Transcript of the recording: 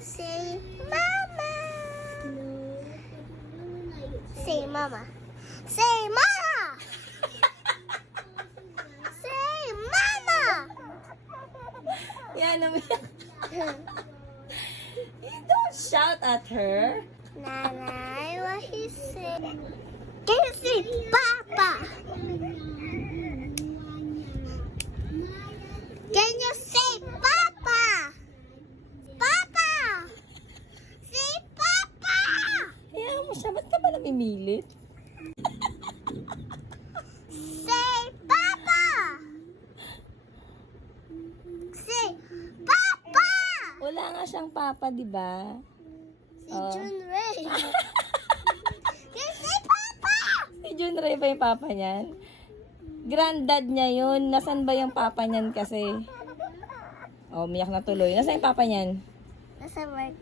Say mama. Say mama. Say mama. Say mama. Yan, umiyak. Don't shout at her. Nanay, what he say? Can you say papa? Can you say papa? Papa! Say papa! Hayaan mo siya. Ba't ka ba namimilit? Say papa! Say papa! Wala nga siyang papa, di ba? Si Oh. Jun Ray. Can you say papa? Si Jun Ray ba yung papa niyan? Granddad niya yun. Nasaan ba yung papa niyan kasi? Oh, umiyak na tuloy. Nasaan yung papa niyan? Nasa work.